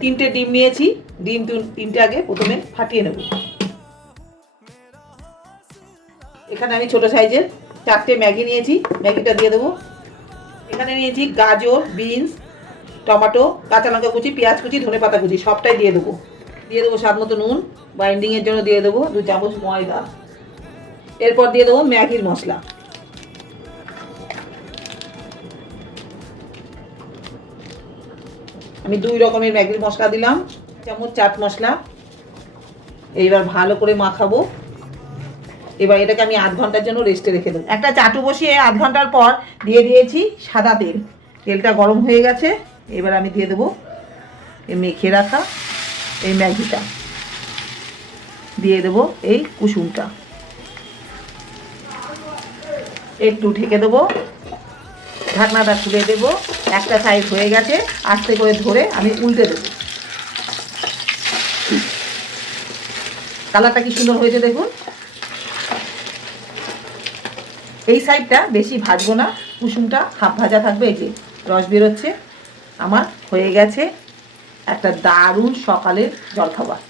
3টে ডিম নিয়েছি, ডিম 3টে আগে প্রথমে ফাটিয়ে নেব। এখানে আমি ছোট সাইজের 4টে ম্যাগি নিয়েছি, ম্যাগিটা দিয়ে দেবো। এখানে নিয়েছি গাজর, বিনস, টমেটো, কাঁচা লঙ্কা কুচি, পেঁয়াজ কুচি, ধনেপাতা কুচি, সবটাই দিয়ে দেবো। দিয়ে দেবো স্বাদ মতো নুন, বাইন্ডিংয়ের জন্য দিয়ে দেবো 2 চামচ ময়দা। এরপর দিয়ে দেবো ম্যাগির মশলা। আমি 2 রকমের ম্যাগির মশলা দিলাম, চামচ চাট মশলা। এইবার ভালো করে মাখাবো। এবার এটাকে আমি 8 ঘন্টার জন্য রেস্টে রেখে দেবো। একটা চাটু বসিয়ে 8 ঘন্টার পর দিয়ে দিয়েছি সাদা তেল। তেলটা গরম হয়ে গেছে। এবার আমি দিয়ে দেবো এই মেখে রাখা এই ম্যাগিটা, দিয়ে দেবো এই কুসুমটা, একটু ঢেকে দেবো, ঢাকনাটা খুলে দেবো। একটা সাইড হয়ে গেছে, আস্তে করে ধরে আমি উল্টে দেবো। কালারটা কি সুন্দর হয়েছে দেখুন। এই সাইডটা বেশি ভাজবো না, কুসুমটা হাফ ভাজা থাকবে। এই যে রস বেরোচ্ছে, আমার হয়ে গেছে একটা দারুণ সকালের জলখাবার।